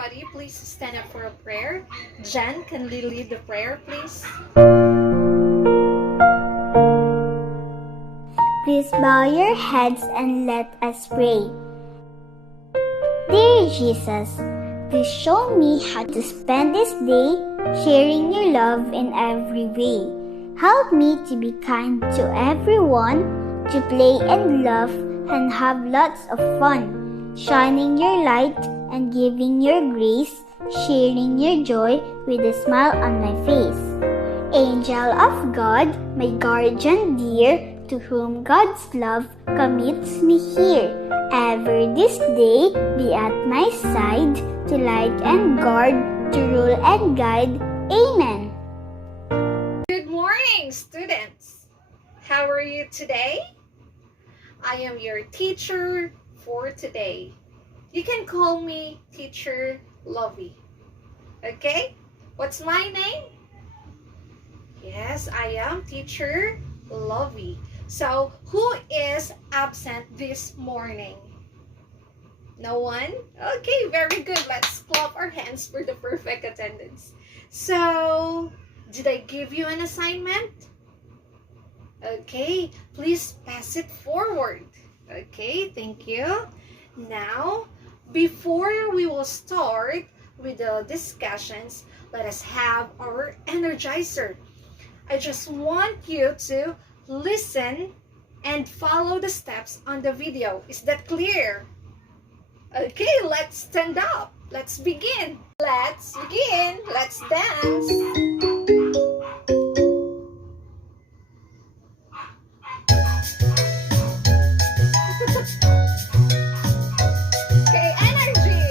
everybody, please stand up for a prayer. Jen, can we lead the prayer, please? Please bow your heads and let us pray. Dear Jesus, please show me how to spend this day sharing your love in every way. Help me to be kind to everyone, to play and laugh and have lots of fun, shining your light and giving your grace, sharing your joy with a smile on my face. Angel of God, my guardian dear, to whom God's love commits me here. Ever this day be at my side, to light and guard, to rule and guide. Amen. Good morning, students. How are you today? I am your teacher for today. You can call me Teacher Lovey. Okay? What's my name? Yes, I am Teacher Lovey. So, who is absent this morning? No one? Okay, very good. Let's clap our hands for the perfect attendance. So, did I give you an assignment? Okay, please pass it forward. Okay, thank you. Now, before we will start with the discussions, let us have our energizer. I just want you to listen and follow the steps on the video. Is that clear? Okay, let's stand up. Let's begin. Let's begin. Let's dance. Okay, energy.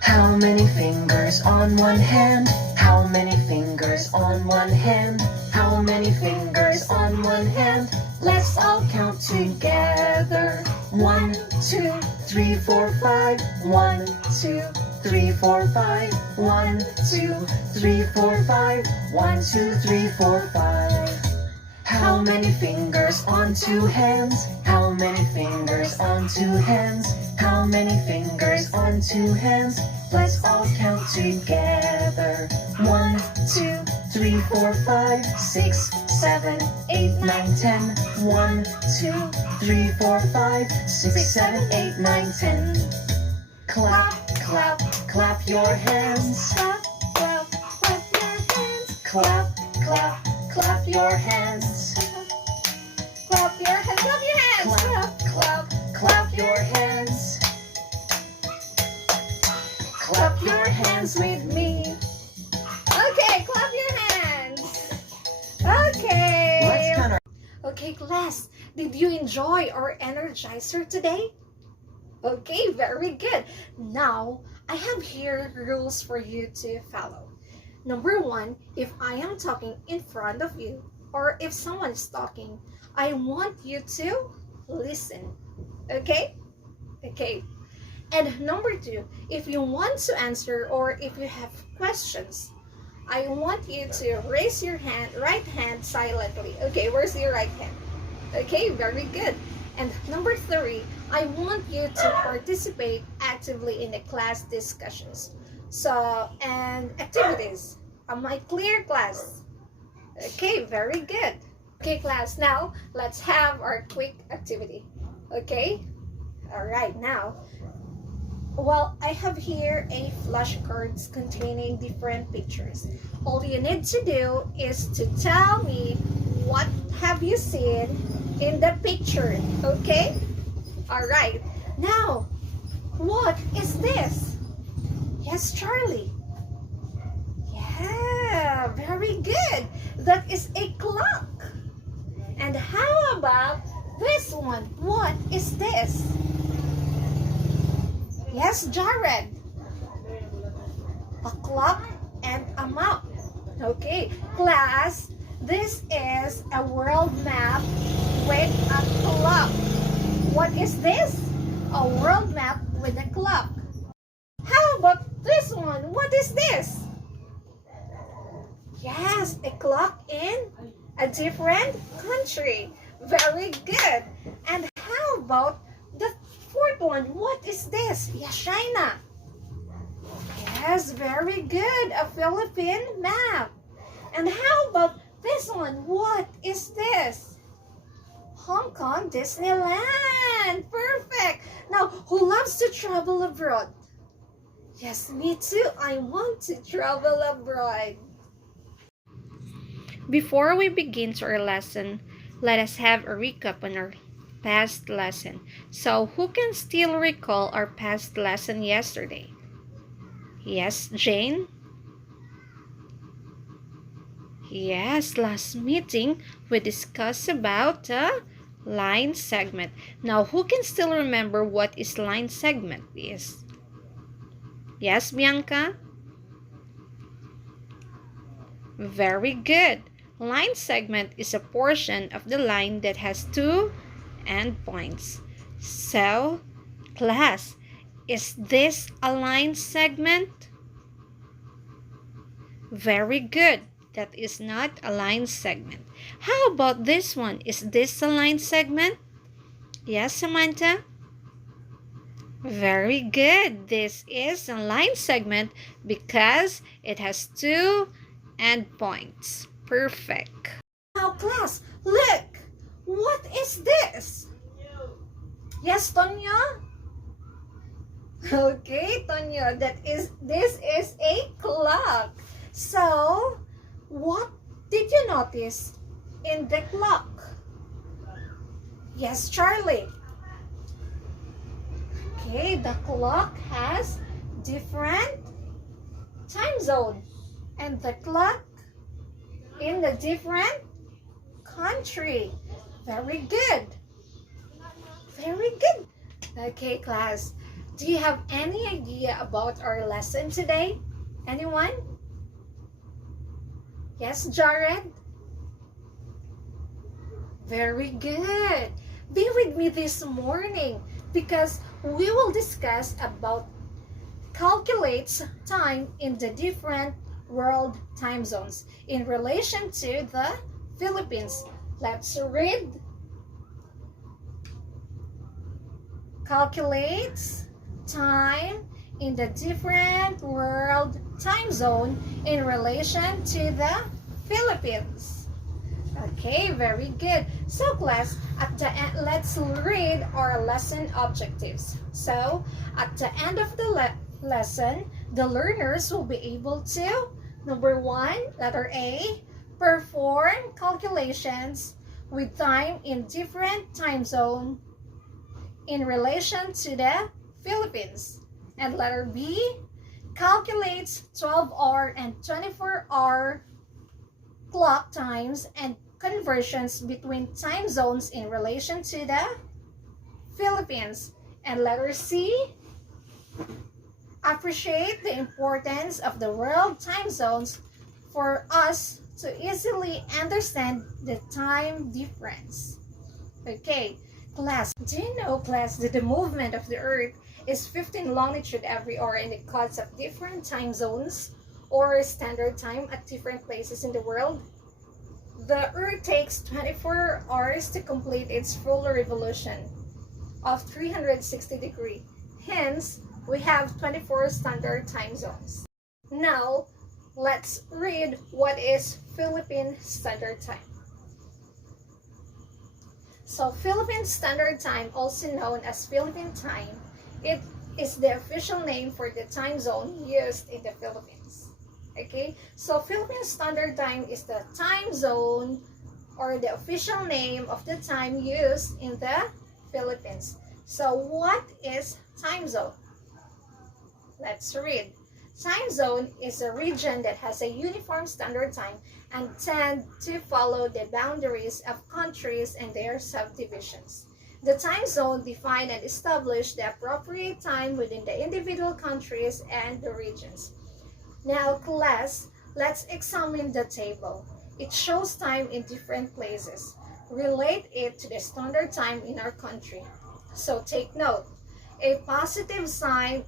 How many fingers on one hand? How many fingers on one hand? How many fingers on one hand? Let's all count together. 1, 2, 3, 4, 5. 1, 2, 3, 4, 5. 1, 2, 3, 4, 5. 1, 2, 3, 4, 5. How many fingers on two hands? How many fingers on two hands? How many fingers on two hands? Let's all count together. 1, 2, 3, 4, 5, 6, 7, 8, 9, 10. 1, 2, 3, 4, 5, 6, 7, 8, 9, 10. Clap, clap, clap your hands. Clap, clap, clap your hands. Clap, clap, clap your hands. Clap your hands. Clap your hands. Clap, clap, clap your hands. Clap your hands with me. Okay, clap your hands. Okay. Let's count our Okay, class, did you enjoy our energizer today? Okay, very good. Now, I have here rules for you to follow. Number 1, if I am talking in front of you, or if someone is talking, I want you to listen. Okay? Okay. And number 2, if you want to answer or if you have questions, I want you to raise your hand, right hand silently. Okay, where's your right hand? Okay, very good. And number 3, I want you to participate actively in the class discussions. So, and activities. Am I clear, class? Okay, very good. Okay, class, now let's have our quick activity. Okay? All right, now, well, I have here a flashcards containing different pictures. All you need to do is to tell me what have you seen in the picture, okay? All right. Now, what is this? Yes, Charlie. Yeah, very good. That is a clock. And how about this one? What is this? Yes, Jared. A clock and a map. Okay, class, this is a world map with a clock. What is this? A world map with a clock. How about this one? What is this? Yes, a clock in a different country. Very good. And how about the third one, what is this? Yes, China. Yes, very good. A Philippine map. And how about this one? What is this? Hong Kong Disneyland. Perfect. Now, who loves to travel abroad? Yes, me too. I want to travel abroad. Before we begin to our lesson, let us have a recap on our past lesson. So, who can still recall our past lesson yesterday? Yes, Jane? Yes, last meeting we discussed about a line segment. Now, who can still remember what is line segment is? Yes, Bianca? Very good. Line segment is a portion of the line that has two endpoints. So, class, is this a line segment? Very good. That is not a line segment. How about this one? Is this a line segment? Yes, Samantha? Very good. This is a line segment because it has two endpoints. Perfect. Now, class, look. What is this? Yes, Tonya? Okay, Tonya, this is a clock. So, what did you notice in the clock? Yes, Charlie. Okay, the clock has different time zone, and the clock in a different country. Very good. Very good. Okay, class. Do you have any idea about our lesson today? Anyone? Yes, Jared? Very good. Be with me this morning because we will discuss about calculates time in the different world time zones in relation to the Philippines. Let's read. Calculates time in the different world time zone in relation to the Philippines. Okay, very good. So class, at the end, let's read our lesson objectives. So at the end of the lesson, the learners will be able to, number one, letter A, perform calculations with time in different time zone in relation to the Philippines. And letter B, calculates 12-hour and 24-hour clock times and conversions between time zones in relation to the Philippines. And letter C, appreciate the importance of the world time zones for us to easily understand the time difference. Okay, class, do you know, class, that the movement of the Earth is 15 longitude every hour and it causes of different time zones or standard time at different places in the world? The Earth takes 24 hours to complete its full revolution of 360 degrees. Hence, we have 24 standard time zones. Now, let's read what is Philippine Standard Time. So, Philippine Standard Time, also known as Philippine Time, it is the official name for the time zone used in the Philippines. Okay, so Philippine Standard Time is the time zone or the official name of the time used in the Philippines. So what is time zone? Let's read. Time zone is a region that has a uniform standard time and tend to follow the boundaries of countries and their subdivisions. The time zone define and establish the appropriate time within the individual countries and the regions. Now, class, let's examine the table. It shows time in different places. Relate it to the standard time in our country. So take note. A positive sign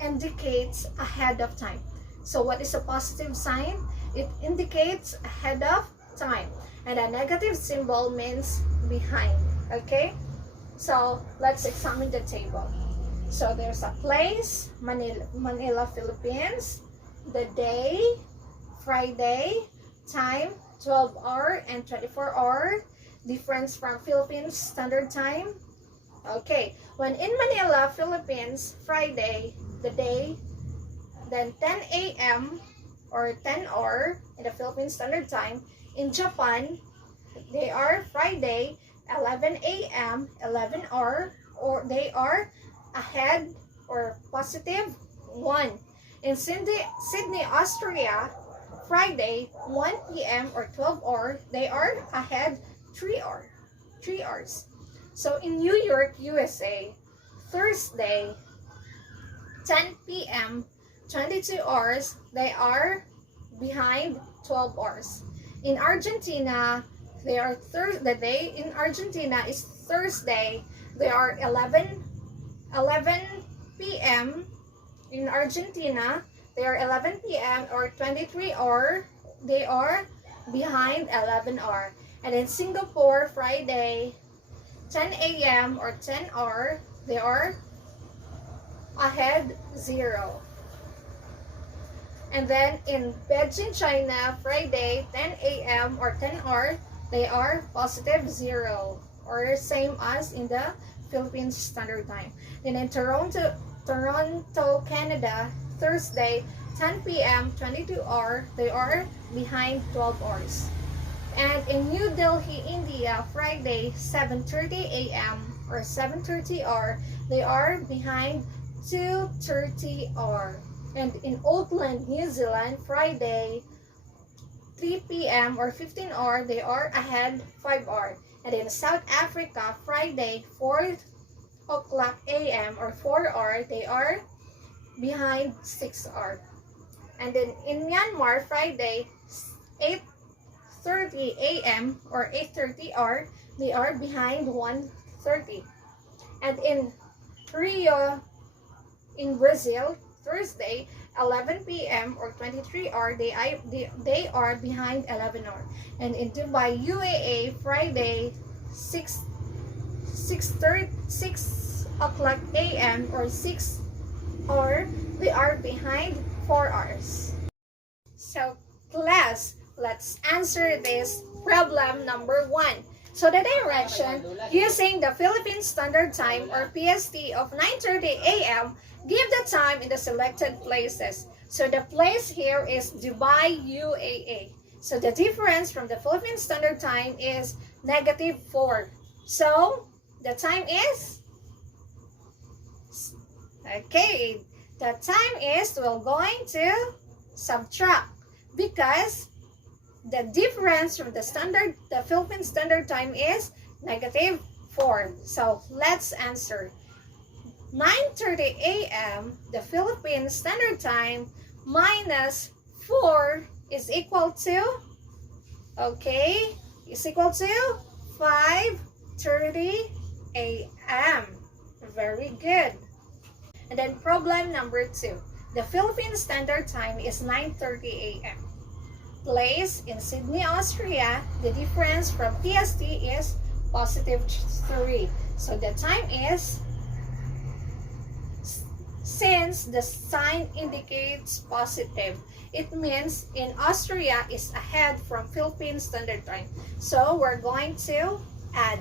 indicates ahead of time. So what is a positive sign? It indicates ahead of time. And a negative symbol means behind. Okay? So let's examine the table. So there's a place, Manila, Philippines, the day, Friday, time, 12-hour and 24-hour, difference from Philippines Standard Time. Okay, when in Manila, Philippines, Friday, the day, then 10 a.m. or 10-hour in the Philippine Standard Time. In Japan, they are Friday, 11 a.m., 11-hour, or they are ahead or positive 1. In Sydney, Austria, Friday, 1 p.m. or 12-hour, they are ahead 3 hours. So in New York, USA, Thursday, 10 p.m., 22 hours, they are behind 12 hours. In Argentina, the day in Argentina is Thursday. They are 11 p.m. in Argentina. They are 11 p.m. or 23 hour. They are behind 11 hour. And in Singapore, Friday, 10 a.m. or 10 hour, they are ahead 0. And then in Beijing, China, Friday, 10 a.m. or 10 hour, they are positive 0, or same as in the Philippines Standard Time. Then in Toronto, Canada, Thursday, 10 p.m., 22 hour, they are behind 12 hours. And in New Delhi, India, Friday, 7:30 a.m. or 7:30 hour, they are behind 2:30 hour. And in Auckland, New Zealand, Friday, 3 p.m. or 15 hour, they are ahead 5 hour. And in South Africa, Friday, 4 o'clock a.m. or 4 hour, they are behind 6 hour. And then in Myanmar, Friday, 8:30 a.m. or 8:30 hour, they are behind 1:30. And in Rio, in Brazil, Thursday, 11 p.m. or 23 hour, they are behind 11 hour. And in Dubai, UAE, Friday, 6 o'clock a.m. or 6 hour, they are behind 4 hours. So class, let's answer this problem number 1. So the direction using the Philippine Standard Time or PST of 9:30 a.m. give the time in the selected places. So the place here is Dubai, UAE. So the difference from the Philippine Standard Time is -4. So the time is, okay, the time is, we're going to subtract because the difference from the Philippine Standard Time is -4. So let's answer. 9:30 a.m. the Philippine Standard Time minus 4 is equal to, okay, is equal to 5:30 a.m. Very good. And then problem number 2. The Philippine Standard Time is 9:30 a.m. Place in Sydney, Austria. The difference from PST is +3. So the time is, since the sign indicates positive, it means in Austria is ahead from Philippine Standard Time. So we're going to add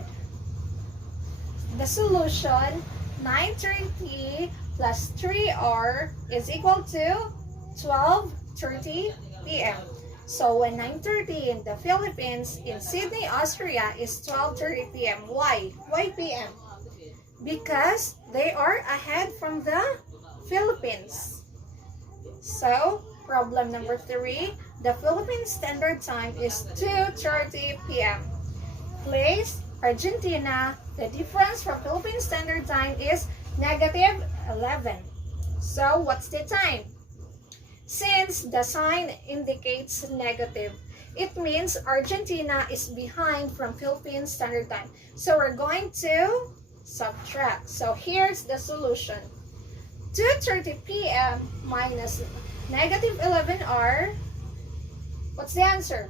the solution. 9:30 plus 3 hour is equal to 12:30 p.m. So when 9:30 in the Philippines, in Sydney, Austria is 12:30 p.m. Why? Why p.m.? Because they are ahead from the Philippines. So problem number 3, the Philippine Standard Time is 2:30 p.m. Place Argentina. The difference from Philippine Standard Time is -11. So what's the time? Since the sign indicates negative, it means Argentina is behind from Philippine Standard Time. So we're going to subtract. So here's the solution. 2:30 p.m. minus -11 hour. What's the answer?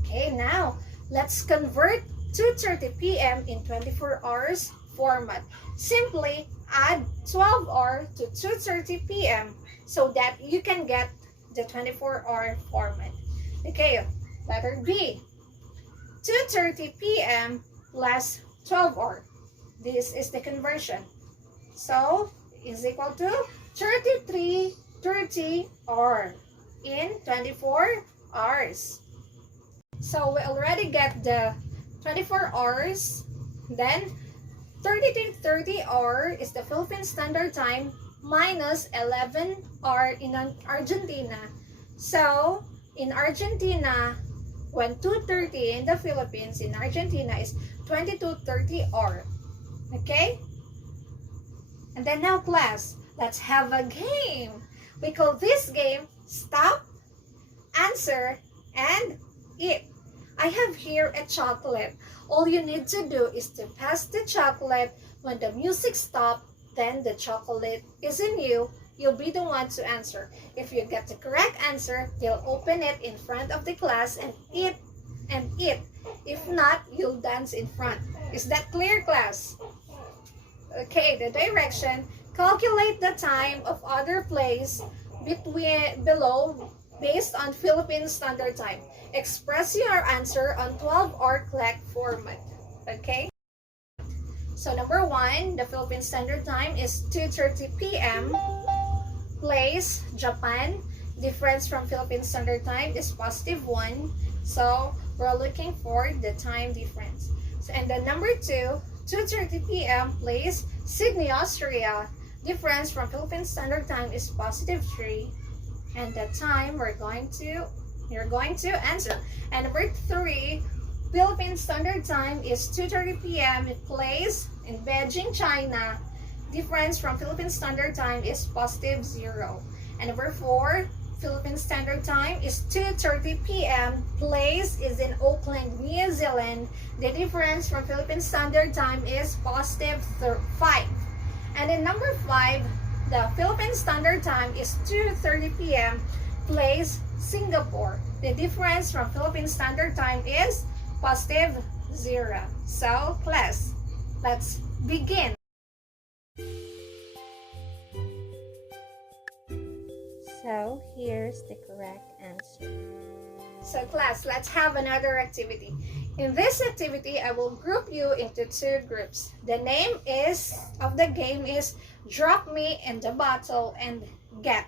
Okay, now let's convert 2:30 p.m. in 24 hours. format. Simply add 12R to 2:30 p.m. so that you can get the 24-hour format. Okay, letter B. 2:30 p.m. plus 12R. This is the conversion. So, is equal to 33:30R in 24 hours. So, we already get the 24 hours. Then, 33:30R is the Philippine Standard Time minus 11R in Argentina. So, in Argentina, when 2:30 in the Philippines, in Argentina is 22:30R. Okay? And then now class, let's have a game. We call this game Stop, Answer, and Eat. I have here a chocolate. All you need to do is to pass the chocolate. When the music stops, then the chocolate is in you. You'll be the one to answer. If you get the correct answer, you'll open it in front of the class and eat. If not, you'll dance in front. Is that clear, class? Okay, the direction. Calculate the time of other place below based on Philippine Standard Time. Express your answer on 12-hour clock format. Okay? So number 1, the Philippine Standard Time is 2:30 p.m. Place, Japan. Difference from Philippine Standard Time is +1. So we're looking for the time difference. So, and then number 2, 2:30 p.m. Place, Sydney, Austria. Difference from Philippine Standard Time is +3. And the time you're going to answer. And number 3, Philippine Standard Time is 2:30 p.m. Place in Beijing, China. Difference from Philippine Standard Time is +0. And number 4, Philippine Standard Time is 2:30 p.m. Place is in Auckland, New Zealand. The difference from Philippine Standard Time is +5. And then number 5, the Philippine Standard Time is 2:30 p.m. Place, Singapore. The difference from Philippine Standard Time is +0. So, class, let's begin. So, here's the correct answer. So, class, let's have another activity. In this activity, I will group you into 2 groups. The name of the game is Drop Me in the Bottle and Get.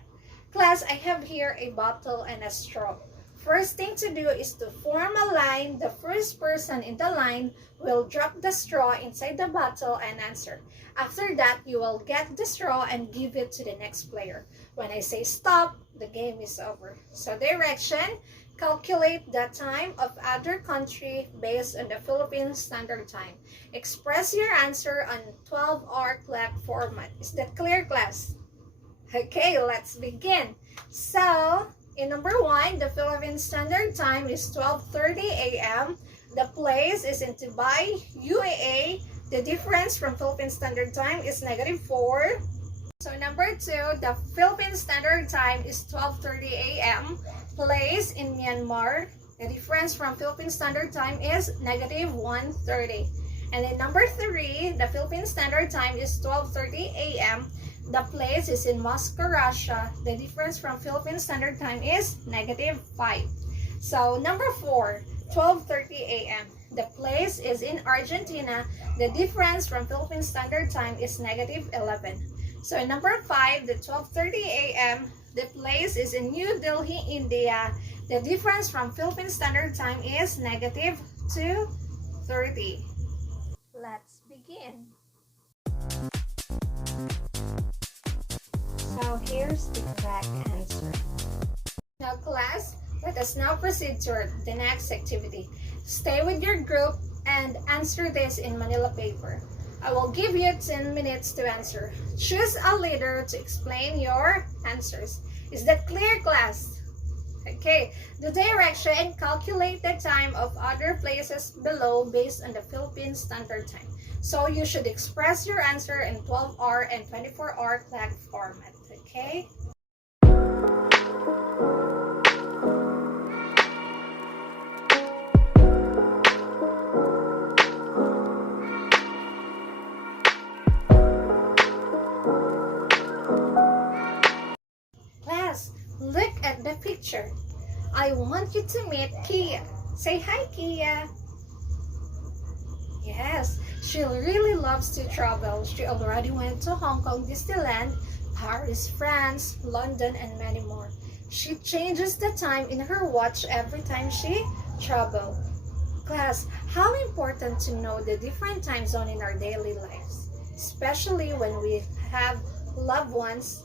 Class, I have here a bottle and a straw. First thing to do is to form a line. The first person in the line will drop the straw inside the bottle and answer. After that, you will get the straw and give it to the next player. When I say stop, the game is over. So direction, calculate the time of other country based on the Philippine Standard Time. Express your answer on 12-hour clock format. Is that clear, class? Okay, let's begin. So, in number 1, the Philippine Standard Time is 12:30 a.m. The place is in Dubai, UAE. The difference from Philippine Standard Time is -4. So number 2, the Philippine Standard Time is 12:30 a.m. Place in Myanmar. The difference from Philippine Standard Time is -1:30. And then number 3, the Philippine Standard Time is 12:30 a.m. The place is in Moscow, Russia. The difference from Philippine Standard Time is -5. So number 4, 12:30 a.m. The place is in Argentina. The difference from Philippine Standard Time is -11. So number 5, the 12:30 a.m. The place is in New Delhi, India. The difference from Philippine Standard Time is -2:30. Let's begin. So here's the correct answer. Now class, let us now proceed to the next activity. Stay with your group and answer this in Manila paper. I will give you 10 minutes to answer. Choose a leader to explain your answers. Is that clear, class? Okay, the direction, calculate the time of other places below based on the Philippine Standard Time. So you should express your answer in 12-hour and 24-hour clock format, okay? picture. I want you to meet Kia. Say hi, Kia. Yes, she really loves to travel. She already went to Hong Kong, Disneyland, Paris, France, London, and many more. She changes the time in her watch every time she travels. Class, how important to know the different time zone in our daily lives, especially when we have loved ones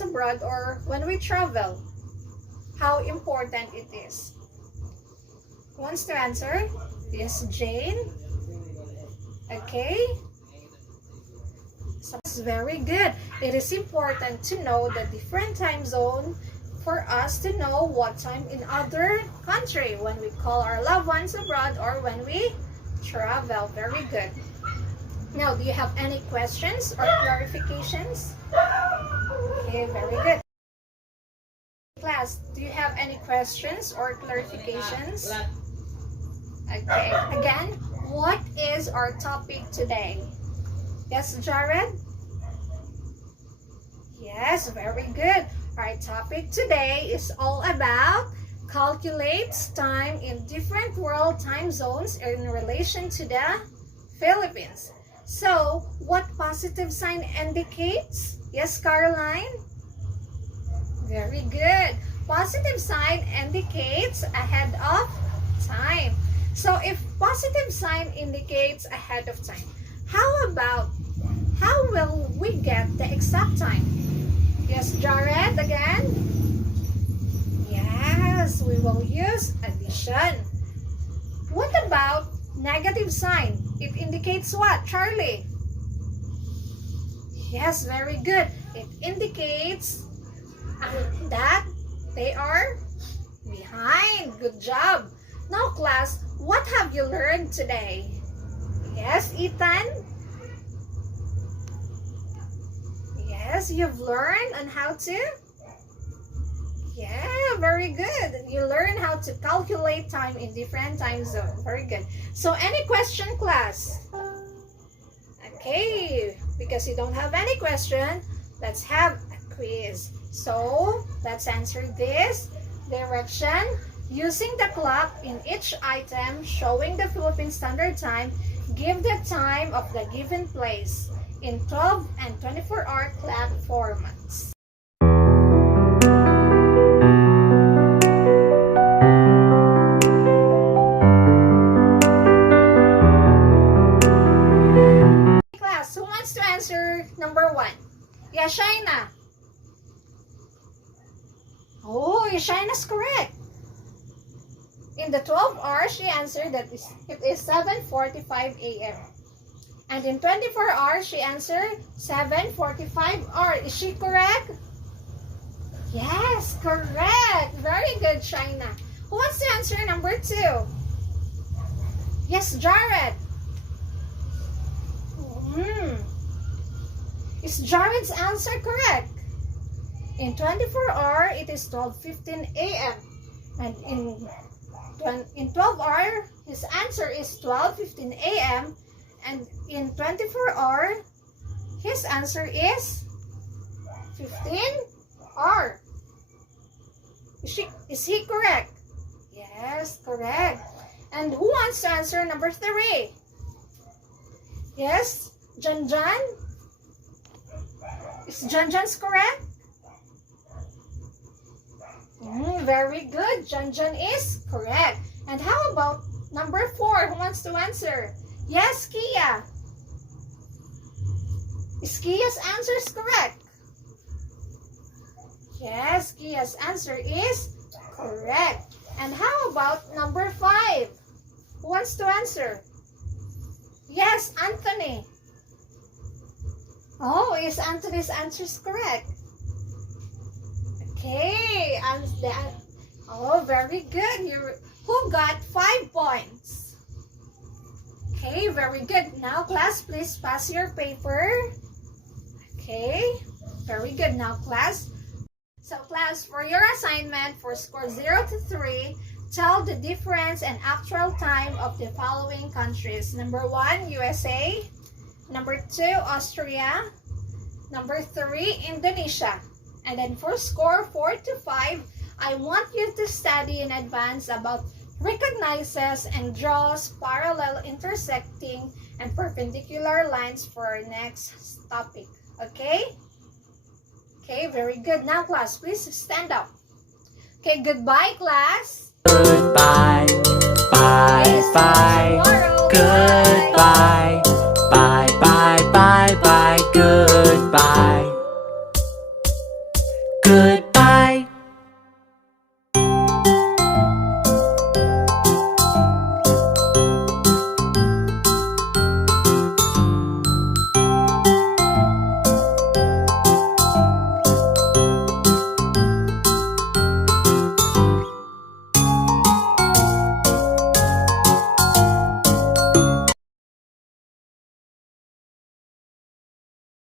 abroad or when we travel. How important it is. Who wants to answer? Yes, Jane. Okay. So it's very good. It is important to know the different time zone for us to know what time in other country when we call our loved ones abroad or when we travel. Very good. Now, do you have any questions or clarifications? Okay, very good. Class, do you have any questions or clarifications? Okay, again, what is our topic today? Yes, Jared? Yes, very good. Our topic today is all about calculates time in different world time zones in relation to the Philippines. So, what positive sign indicates? Yes, Caroline? Very good. Positive sign indicates ahead of time. So, if positive sign indicates ahead of time, how will we get the exact time? Yes, Jared, again? Yes, we will use addition. What about negative sign? It indicates what, Charlie? Yes, very good. It indicates that they are behind. Good job. Now, class, what have you learned today? Yes, Ethan? Yes, you've learned on how to? Yeah, very good. You learn how to calculate time in different time zones. Very good. So, any question, class? Okay, because you don't have any question, let's have a quiz. So, let's answer this direction. Using the clock in each item showing the Philippine Standard Time, give the time of the given place in 12 and 24-hour clock formats. Class, who wants to answer number 1? Yashaina. Oh, Yashaina's correct. In the 12 hours, she answered that it is 7:45 a.m. And in 24 hours, she answered 7:45 hours. Is she correct? Yes, correct. Very good, Shaina. Who wants to answer number 2? Yes, Jared. Is Jared's answer correct? In 24 hours, it is 12:15 a.m. And in 12 hours, his answer is 12:15 a.m. And in 24 hours, his answer is 15 hours. Is he correct? Yes, correct. And who wants to answer number 3? Yes, Janjan? Is Janjan's correct? Very good. Janjan is correct. And how about number 4? Who wants to answer? Yes, Kia. Is Kia's answer correct? Yes, Kia's answer is correct. And how about number 5? Who wants to answer? Yes, Anthony. Oh, is Anthony's answer correct? Okay, oh, very good. Who got 5 points? Okay, very good. Now, class, please pass your paper. Okay, very good. Now, class. So, class, for your assignment for score 0 to 3, tell the difference and actual time of the following countries. Number 1, USA. Number 2, Austria. Number 3, Indonesia. And then for score 4 to 5, I want you to study in advance about recognizes and draws parallel, intersecting, and perpendicular lines for our next topic. Okay? Okay, very good. Now, class, please stand up. Okay, goodbye, class. Goodbye, bye, Okay, see you bye. tomorrow. Bye. Goodbye.